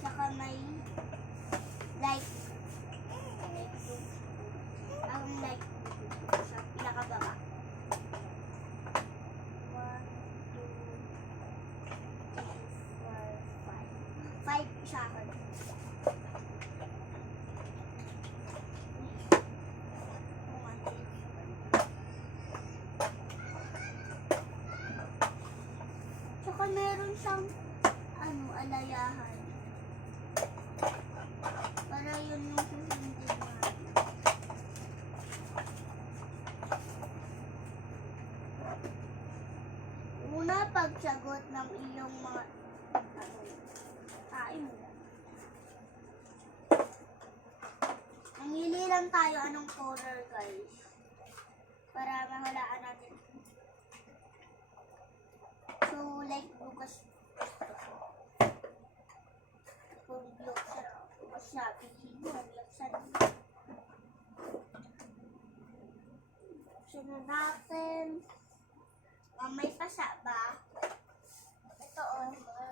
Tsaka may light. Ang light sa pinakababa. 1, 2, 3, 4, 5. 5 sa akin. Tsaka meron siyang alayahan. Para yun yung susundin natin. Una, pagsagot ng iyong mga kain mo. Namili lang tayo anong color, guys. Para mahulaan natin. So, like Lucas. Kung Lucas, sabi mo, Lucas. Buksan na natin. May pasa ba? Ito,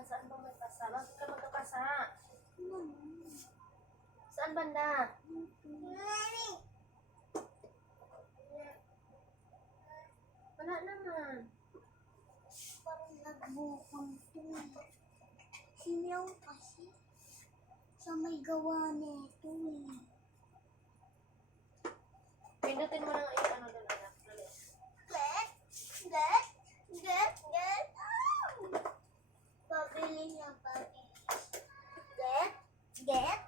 Saan ba may pasa? Bakit ka magkapasa? Saan banda? Wala naman. Parang nagbukol to. Sinyaw kasi. Sa may gawa nito eh. Pindutin mo lang yung ano doon, anak. Dali. Get. Pabili niya, pabili. Get.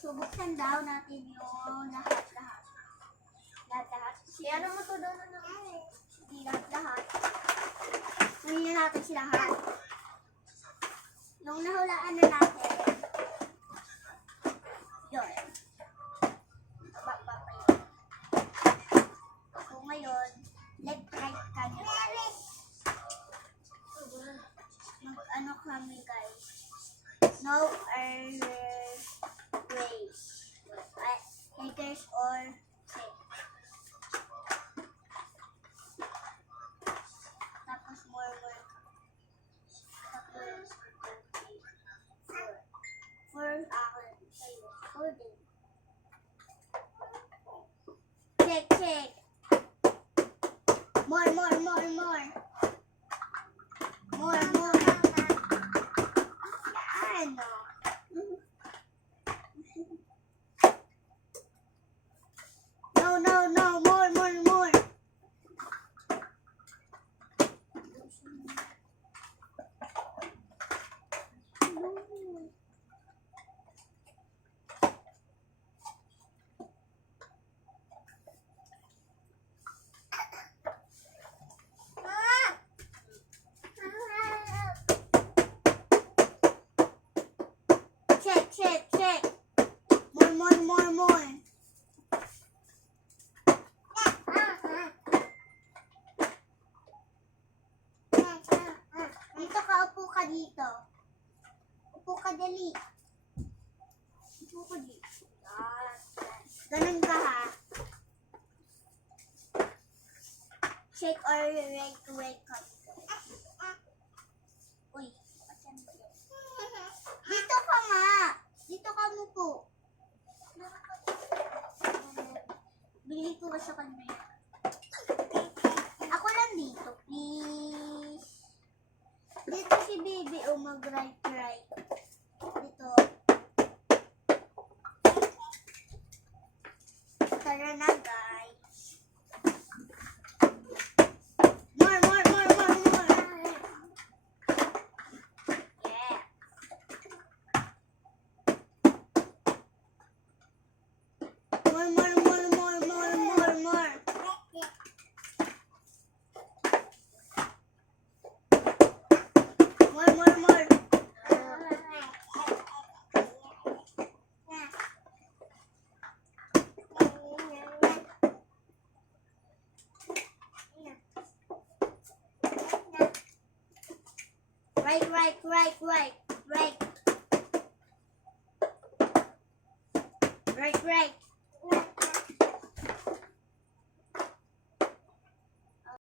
So, buksan daw natin yung lahat. Lahat. Ano mo to doon, anak? Hindi lahat. Kunin na natin sila lahat. Nung nahulaan na natin, yun. So, ngayon, left, right, kanan. Mag-ano kami, guys. No errors, race. Haters or set. Tapos more. Tapos, 4 akin. Sa'yo. 4 din. Check. More. Yan. No. More. Check. More. Dito ka, upo ka dito. Upo ka, dali. Upo ka dito. Ganun ka, ha? Shake or wake ka. Uy. Dito ka nga. Dito ka mo po. Bili ko ka sa kanya. Ako lang dito, please. Dito si baby o mag-right. Dito. Tara na, guys. More. Yeah. More. Right.